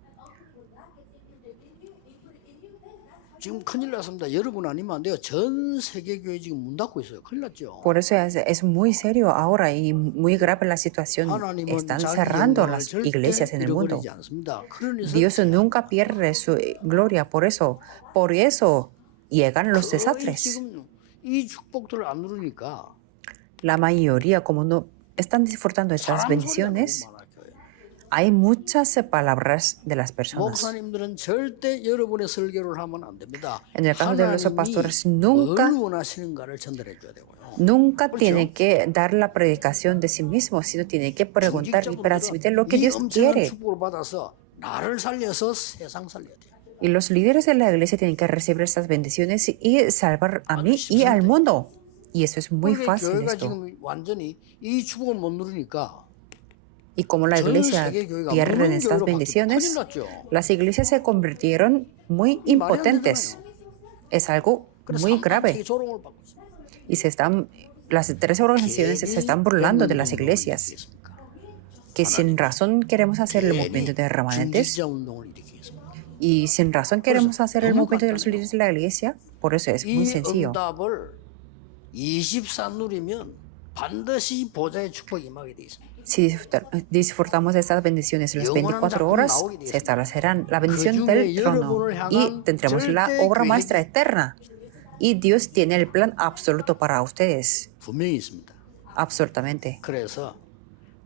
지금 큰일 났습니다. 여러분 아니면 안 돼요. 전 세계 교회 지금 문 닫고 있어요. 큰일 났죠. Por eso es muy serio ahora y muy grave la situación. Están cerrando las iglesias en el mundo. Dios nunca pierde su gloria. Por eso llegan los desastres. 이 축복들을 안 누르니까 La mayoría, como no están disfrutando estas bendiciones, Hay muchas palabras de las personas. 목사님들은 절대 여러분의 설교를 하면 안 됩니다. En el caso de los 하나님이 pastores, 뭘 원하시는가를 전달해 줘야 되고요. nunca 그렇죠? tiene que dar la predicación de sí mismo, sino tiene que preguntar y transmitir lo que 이 Dios 엄청난 quiere. 축복을 받아서 나를 살려서 세상 살려야 돼요. Y los líderes de la iglesia tienen que recibir estas bendiciones y salvar a mí y al mundo. Y eso es muy 그게 fácil 교회가 esto. 지금 완전히 이 축복을 못 누리니까 Y como la 전 iglesia 세계 교회가 pierde 무는 estas 교회로 바뀌고 큰일 bendiciones, 났죠. las iglesias se convirtieron muy 이 말이 안 impotentes. 되잖아요. Es algo 그래서 muy grave. 삼각형이 조롱을 받고 있어요. Y las tres organizaciones se están burlando de las iglesias. Que sin razón queremos hacer el movimiento de remanentes 중직자 운동을 일으키겠습니다. y sin razón queremos hacer el movimiento de los líderes de la iglesia. Por eso es muy 이 sencillo. 응답을 24 누리면 반드시 보좌의 축복이 임하게 돼 있습니다. Si disfrutamos de estas bendiciones las 24 horas, se establecerán la bendición del trono y tendremos la obra maestra eterna. Y Dios tiene el plan absoluto para ustedes. 분명히 있습니다. Absolutamente. 그래서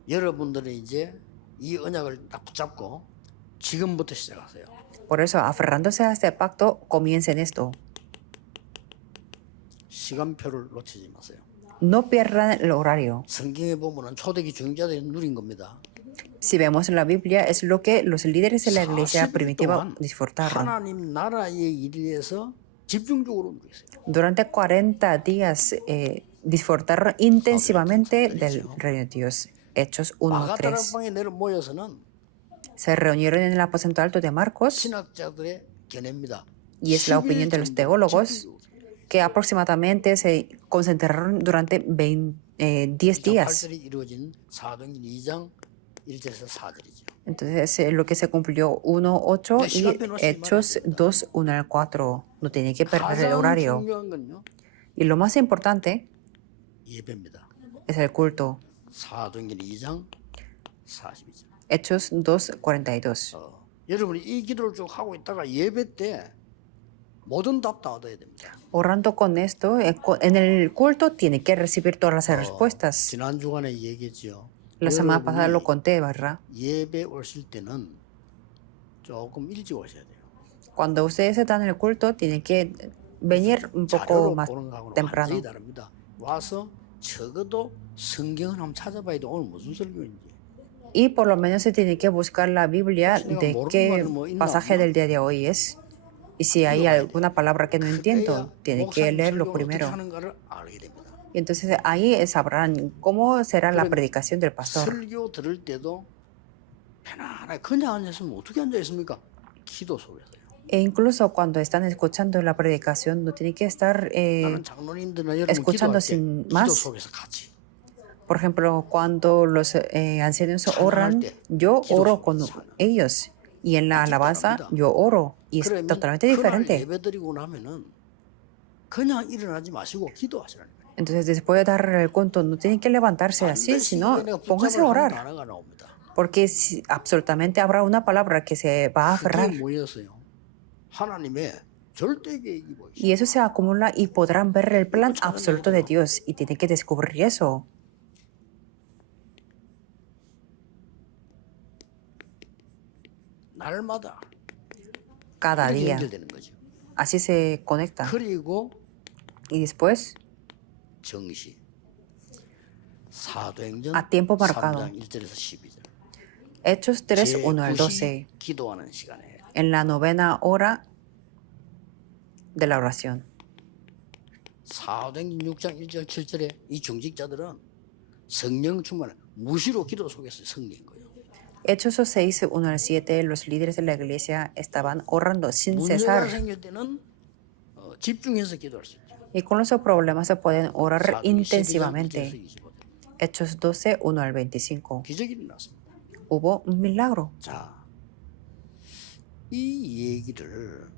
여러분들은 이제 이 언약을 딱 붙잡고 지금부터 시작하세요. Por eso, aferrándose a este pacto, comiencen esto. 시간표를 놓치지 마세요. No pierdan el horario. 성경에 보면은 초대기 중직자들이 누린 겁니다. Si vemos en la Biblia, es lo que los líderes de la iglesia 40일 primitiva 동안 disfrutaron. 하나님 나라의 일에 대해서 집중적으로 누렸어요. Durante 40 días disfrutaron intensivamente del reino de Dios. Hechos 1:3. 마가다락방에 내려 모여서는 Se reunieron en el aposento alto de Marcos 신학자들의 견해입니다. y es la opinión de los teólogos que aproximadamente se concentraron durante 10 días. 8절이 이루어진 사도행전 2장 1절에서 4절이죠. Entonces, lo que se cumplió 1:8 y Hechos 2:1-4. No tiene que perder el 가장 horario. 중요한 건요. Y lo más importante 예배입니다. es el culto. 사도행전 2장 42절. Hechos 2:42. 여러분이 이 기도를 쭉 하고 있다가 예배 때 모든 답 다 얻어야 됩니다. Orando con esto, en el culto tiene que recibir todas las respuestas. 지난 주간에 얘기했죠. La semana pasada lo conté, ¿verdad? 예배 오실 때는 조금 일찍 오셔야 돼요. Cuando ustedes están en el culto, tienen que venir un poco 자료로 más 보는 거하고는 temprano. 완전히 다릅니다. 와서 적어도 성경을 한번 찾아봐야 돼. 오늘 무슨 설교인지. Y por lo menos se tiene que buscar la Biblia de qué pasaje del día de hoy es. Y si hay alguna palabra que no entiendo, tiene que leerlo primero. 하는가를 알게 됩니다. Y entonces ahí sabrán cómo será la predicación del pastor. 설교 들을 때도 편안하게 그냥 앉아 있으면 어떻게 앉아 있습니까? 기도 속에서요. E incluso cuando están escuchando la predicación, no tienen que estar 나는 장로님들이나 여러분 escuchando 기도할 때 sin 기도 más. 속에서 같이. Por ejemplo, cuando los ancianos oran, yo oro con ellos. Y en la alabanza, yo oro. Y es 그러면 totalmente 그날 diferente. 예배 드리고 나면은 그냥 일어나지 마시고 기도하시라는 거예요. Entonces, después de dar el culto, no tienen que levantarse así, 반드시 sino 내가 pónganse 붙잡을 a 한 orar. 단어가 나옵니다. Porque absolutamente habrá una palabra que se va a aferrar. 그게 뭐였어요? 하나님의 절대 계획이 보이죠. Y eso se acumula y podrán ver el plan absoluto de Dios. Y tienen que descubrir eso. 날마다 Cada 이렇게 día. 연결되는 거죠. Así se conecta. 그리고 Y después, 정시 사도행전 A tiempo marcado. 3장 1절에서 12절. Hechos 3, 1-12. 기도하는 시간에 En la novena hora de la oración. 사도행전 6장 1절 7절에 이 중직자들은 성령 충만을 무시로 기도 속에서 승리한 거예요. Hechos 6, 1-7, los líderes de la iglesia estaban orando sin 문제가 cesar. 생길 때는 집중해서 기도할 수 있죠. Y con los problemas se pueden orar 사도행전 12장 1절에서 intensivamente. 25절. Hechos 12, 1-25. 기적이 일어났습니다. Hubo un milagro. 자, 이 얘기를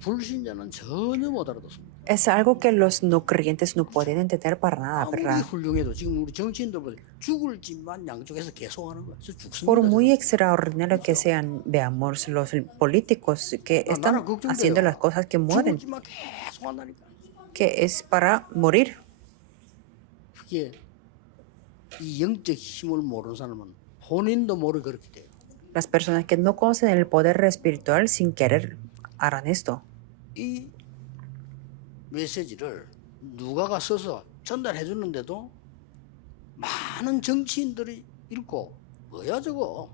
불신자는 전혀 못 알아듣습니다. Es algo que los no creyentes no pueden entender para nada, 아무리 ¿verdad? 훌륭해도 지금 우리 정치인들보다 죽을 짓만 양쪽에서 계속하는 거야. 그래서 Por 죽습니다. muy extraordinario que sean, veamos los políticos que están haciendo las cosas que mueren, 죽을 짓만 계속한다니까. que es para morir. 그게 이 영적 힘을 모르는 사람은 본인도 모르게 그렇게 돼요. Las personas que no conocen el poder espiritual sin querer harán esto. 이 메시지를 누가가 써서 전달해 주는데도 많은 정치인들이 읽고 뭐야 저거?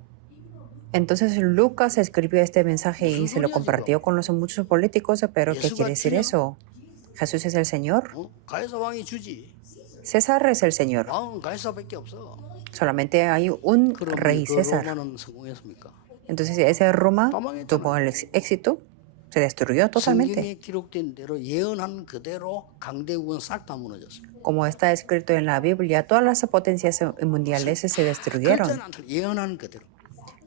Entonces Lucas escribió este mensaje y se lo compartió con los muchos políticos, pero ¿qué quiere decir eso? ¿Jesús es el Señor? 가이사 왕이 주지. César es el Señor. 왕은 가이사밖에 없어. Solamente hay un 그럼 rey 그 César. 로마는 성공했습니까? Entonces ese Roma tuvo el éxito, se destruyó totalmente. 성경에 기록된 대로 예언한 그대로 강대국은 싹 다 무너졌어요. Como está escrito en la Biblia, todas las potencias mundiales se destruyeron. 그렇지 않다. 예언한 그대로.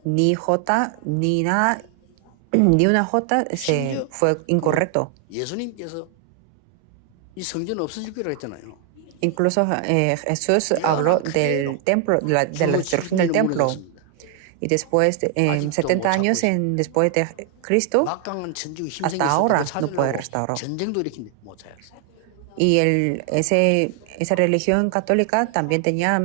Ni J, ni nada, ni una J se fue incorrecto. 예수님께서 이 성전 없어질 거라고 했잖아요. Incluso Jesús habló del templo, de la destrucción del templo. Y después, 70 años después de Cristo, 막강한 천주교 힘 hasta 생겼을 ahora 때 no puede 찾으려고 restaurar. 전쟁도 일으킨 못 찾았어요. Y esa religión católica también tenía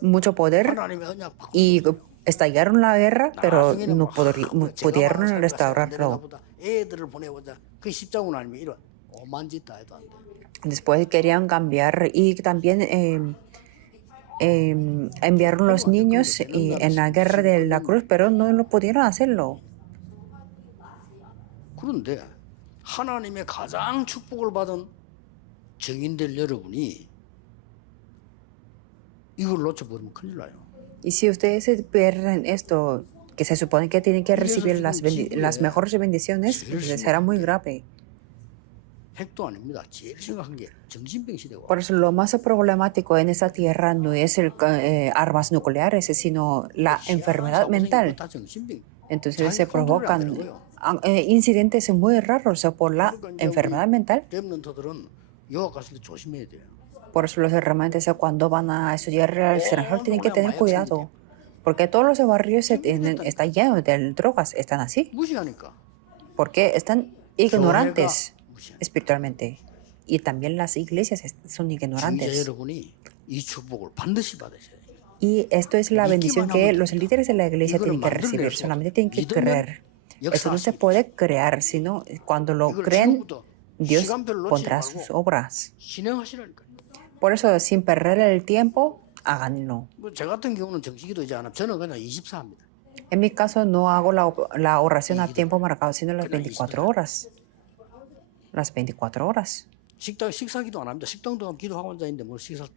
mucho poder 하나님의 언약 받고 y estallaron la guerra, pero 나중에는 no 뭐, pudieron restaurarlo. 애들을 보내보자. 그 십자군 아니면 이런 오만 짓 다 해도 안 돼. Después querían cambiar y también enviaron los niños en la guerra de la cruz, pero no lo pudieron hacerlo. 그런데 하나님의 가장 축복을 받은 증인들 여러분이 이걸 놓쳐버리면 큰일 나요. Y si ustedes se pierden esto, que se supone que tienen que recibir las mejores bendiciones, pues será muy grave. 핵도 아닙니다. 제일 심각한 게 정신병 시대고. Por eso lo más problemático en esta tierra no es armas nucleares, sino la enfermedad mental. 다 정신병. Entonces se provocan incidentes muy raros por la enfermedad mental. 렘넌트들은 유학 갔을 때 조심해야 돼요. Por eso los remanentes cuando van a estudiar al extranjero tienen que tener cuidado. Porque todos los barrios están llenos de drogas, están así. 무시하니까. Porque están ignorantes espiritualmente. Y también las iglesias son 중재 ignorantes. 여러분이 이 축복을 반드시 받으셔야 돼요. Y esto es la bendición que los líderes de la iglesia tienen que recibir. Solamente tienen que creer. Esto no se puede crear, sino cuando lo creen, Dios pondrá sus obras. 진행하시라니까요. Por eso, sin perder el tiempo, háganlo. 저 같은 경우는 정식기도지 않아. 저는 그냥 24합니다. En mi caso, no hago la oración a tiempo marcado, sino las 24 horas. Las 24 horas. 식사기도 안 합니다. 식당 동안 기도하고 앉아 있는데 뭘 식사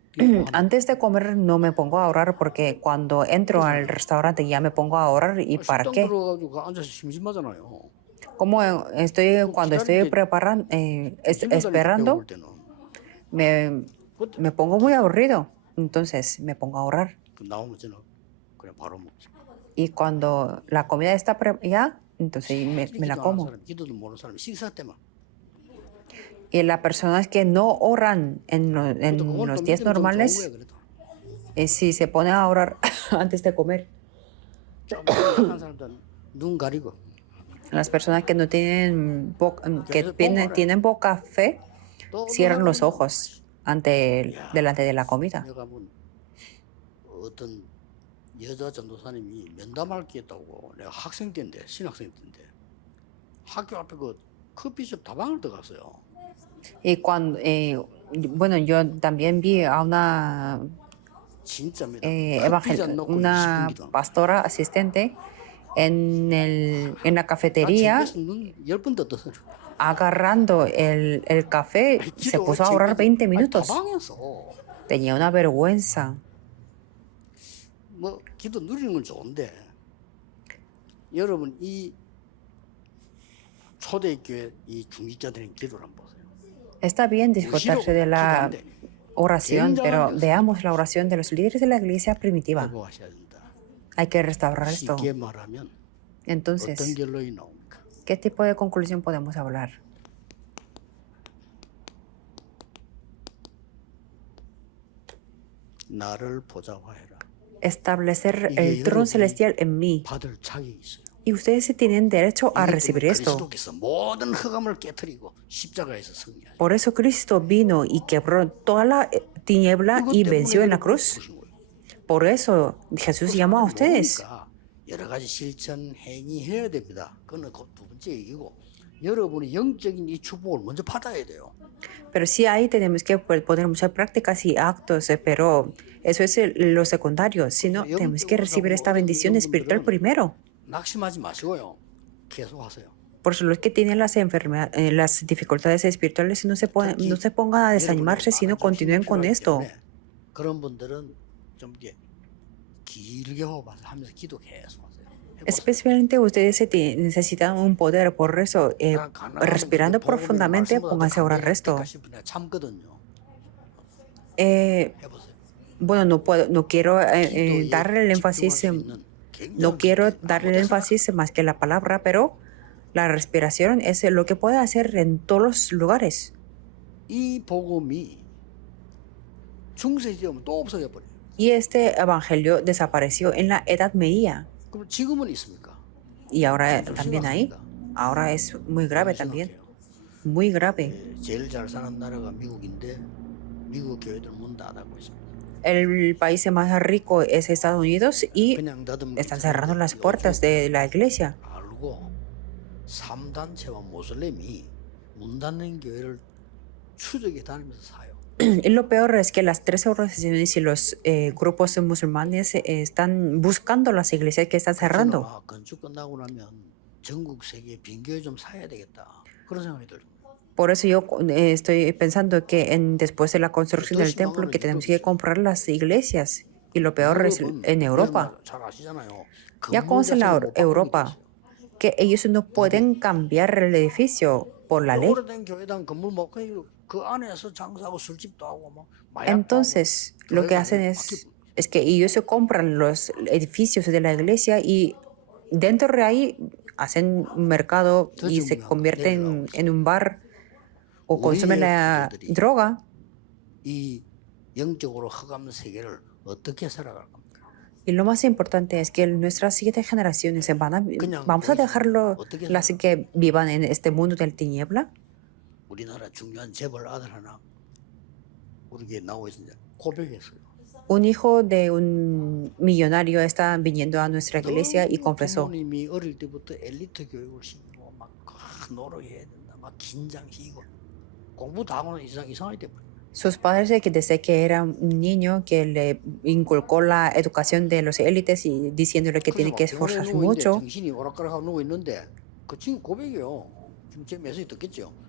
Antes de comer no me pongo a orar porque cuando entro al restaurante ya me pongo a orar. ¿Y para 식당 qué? 들어가지고 앉아서 심심하잖아요. Como cuando estoy preparando, esperando, me pongo muy aburrido. Entonces me pongo a orar. 나오면 저는 그냥 바로 먹지. Y cuando la comida está ya, entonces me la como. 기도도 모르는 사람이 식사 때만. Y las personas que no oran en los días normales, si se ponen a orar antes de comer. 약한 사람들은 눈 가리고. Las personas que no tienen tienen poca fe cierran los ojos delante de la comida. 내가 본 어떤 여자 전도사님이 면담할 게 있다고 내가 학생 때인데 신학생 때인데 학교 앞에 그 커피숍 다방을 들어갔어요. Y cuando, bueno, yo también vi a una 진짜입니다. una pastora asistente en la cafetería 눈10번 떴어. agarrando el café, se puso a orar 20 minutos. 다방에서 Tenía una vergüenza. 뭐 기도 누리는 건 좋은데 여러분 이 초대교회 이 중직자들의 기도를 한번 보세요. Está bien disfrutarse de la oración, pero veamos la oración de los líderes de la iglesia primitiva. 회복하셔야 된다. Hay que restaurar esto. 쉽게 말하면 Entonces, 어떤 결론이 나옵니까? ¿qué tipo de conclusión podemos hablar? 나를 보좌화해라. Establecer el trono celestial en mí. 받을 자격이 있어요. Y ustedes tienen derecho a recibir esto. 그리스도께서 모든 흑암을 깨뜨리고 십자가에서 승리하셨어요. Por eso Cristo vino y quebró toda la tiniebla y venció en la cruz. Por eso Jesús llamó a ustedes. 모르니까 여러 가지 실천 행위해야 됩니다. 그건 두 번째 얘기고 여러분이 영적인 이 축복을 먼저 받아야 돼요. Pero sí ahí tenemos que poner muchas prácticas y actos, pero eso es lo secundario, sino tenemos que recibir esta bendición espiritual primero. 낙심하지 마시고요. 계속 하세요. Por eso los que tienen las enfermedades, las dificultades espirituales no se pongan a desanimarse, sino continúen con esto. 그런 분들은 좀 이렇게 길게 호흡하면서 하면서 기도 계속 하세요. Especialmente ustedes necesitan un poder, por eso, respirando profundamente, pónganse a orar esto. 참거든요. 해보세요. Bueno, no quiero darle el énfasis, no quiero darle el énfasis más que la palabra, pero la respiración es lo que puede hacer en todos los lugares. 이 복음이 중세시대 오면 또 없어져 버려요. Y este evangelio desapareció en la Edad Media. 그럼 지금은 있습니까? Y ahora también ahí. Ahora es muy grave también. Muy grave. 제일 잘 사는 나라가 미국인데 미국 교회들 문 닫고 있습니다. El país más rico es Estados Unidos y 그냥 닫으면 están cerrando las puertas de la iglesia. 알고 3단체와 모슬렘이 문 닫는 교회를 추적해 다니면서 사요. Y lo peor es que las tres organizaciones y los grupos musulmanes están buscando las iglesias que están cerrando. 아, 건축 끝나고 나면 전국 세계 빈교회 좀 사야 되겠다. 그런 생각이 들어요. Por eso yo estoy pensando que después de la construcción del templo que tenemos que comprar las iglesias. Y lo peor es en Europa. 잘 아시잖아요. Ya conocen Europa, que ellos no pueden cambiar el edificio por la ley. 오래된 교회당 건물 뭐 그 안에서 장사하고 술집도 하고 뭐 마약도 Entonces, 하고 lo que 교회가 hacen 바뀌- es que ellos se compran los edificios de la iglesia y dentro de ahí hacen un mercado y se convierten en un bar o consumen la droga. 이 영적으로 흑암 세계를 어떻게 살아갈 겁니까? Y lo más importante es que nuestras siguientes generaciones vamos a dejarlo las que vivan en este mundo del tiniebla. 우리나라 중요한 재벌 아들 하나 우리 교회 나오고 있는데 고백했어요. Un hijo de un millonario está viniendo a nuestra iglesia y confesó. 부모님이 어릴 때부터 엘리트 교육을 시키고 막 노력해야 된다, 막 긴장시키고 공부 다 하고는 이상하게 돼버려. Sus padres desde que era un niño que le inculcó la educación de los élites y diciéndole que tiene que esforzarse mucho. 정신이 오락가락하고 누워 있는데 그 친구 고백이요. 지금 제 메시지 듣겠죠.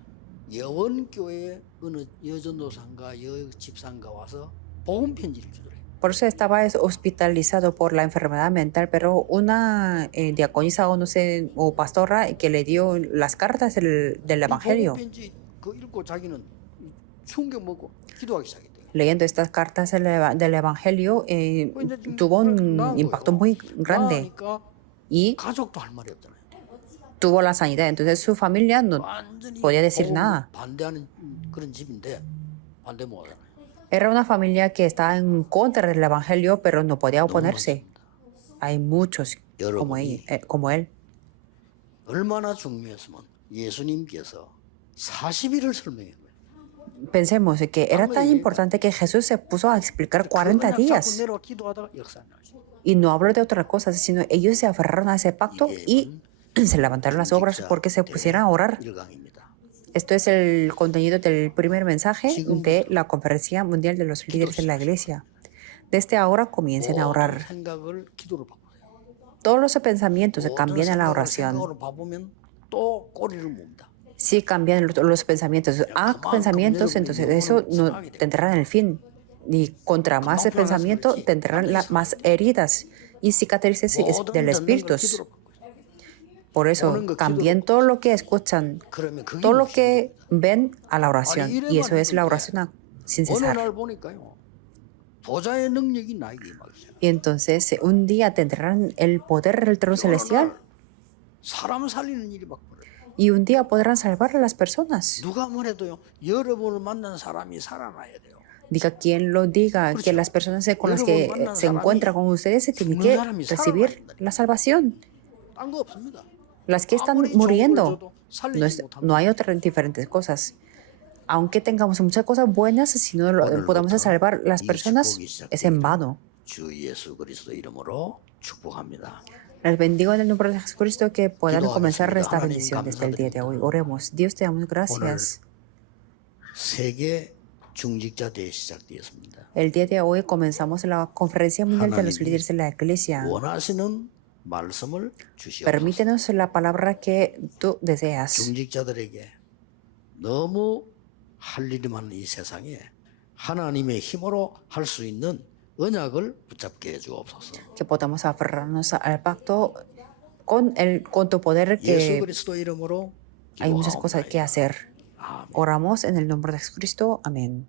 여원교회 어느 여전도사인가 여집사인가 와서 복음 편지를 주더래. Por eso estaba hospitalizado por la enfermedad mental, pero una diaconisa o no sé, o pastora que le dio las cartas del evangelio. 복음 편지 그 읽고 자기는 충격 먹고 기도하기 시작했대요. Leyendo estas cartas del evangelio tuvo un impacto muy grande 그러니까 y 가족도 할 말이 없잖아요. tuvo la sanidad. Entonces su familia no 완전히 podía decir 복음 nada. 반대하는 그런 집인데 반대 못 하잖아요. Era una familia que estaba en contra del evangelio, pero no podía oponerse. Hay muchos como él. 얼마나 중요했으면 예수님께서 40일을 설명해 거예요. Pensemos que era tan importante que Jesús se puso a explicar 40 자꾸 días. 내려와 기도하다가 역사를 하시죠. Y no habló de otra cosa, sino ellos se aferraron a ese pacto y se levantaron las obras porque se pusieron a orar. 1강입니다. Esto es el contenido del primer mensaje de la Conferencia Mundial de los Líderes de la Iglesia. Desde ahora comiencen a orar. 생각을 기도로 바꾸세요. Todos los pensamientos se cambian a la oración. 생각으로 바꾸면 또 꼬리를 mov니다. Si cambian los pensamientos a pensamientos, entonces eso no tendrán el fin. Y contra más el pensamiento, tendrán más heridas y cicatrices del espíritu. Por eso, cambien todo lo que escuchan, 그러면 그게 todo lo que ven a la oración. Y eso es la oración sin 어느 cesar. 날 보니까요. 보좌의 능력이 나에게 임하셨어요. Y entonces un día tendrán el poder del trono celestial 사람 살리는 일이 막 벌어요. y un día podrán salvar a las personas. 누가 뭐래도요. 여러분을 만난 사람이 살아나야 돼요. Diga quien lo diga, que las personas con las que se encuentran con ustedes se tienen que recibir la salvación. 딴 거 없습니다. Las que están muriendo, no hay otras diferentes cosas. Aunque tengamos muchas cosas buenas, si no podamos salvar las personas, es en vano. 주 예수 그리스도 이름으로 축복합니다. Les bendigo en el nombre de Jesucristo que puedan 기도하겠습니다. comenzar esta 하나님 bendición desde el día de hoy. 감사드립니다. Oremos. Dios te damos gracias. 세계 중직자 대회 시작되었습니다. El día de hoy comenzamos la conferencia mundial de los 하나님이 líderes de la iglesia. 원하시는 말씀을 주시옵소서. Permítenos la palabra que tú deseas. 중직자들에게 너무 할 일이 많은 이 세상에 하나님의 힘으로 할 수 있는 언약을 붙잡게 해주옵소서. Que podamos aferrarnos al pacto con tu poder, 예수 que 그리스도 이름으로 hay muchas cosas que 기도하옵나이다. hacer. 아멘. Oramos en el nombre de Jesucristo. Amén.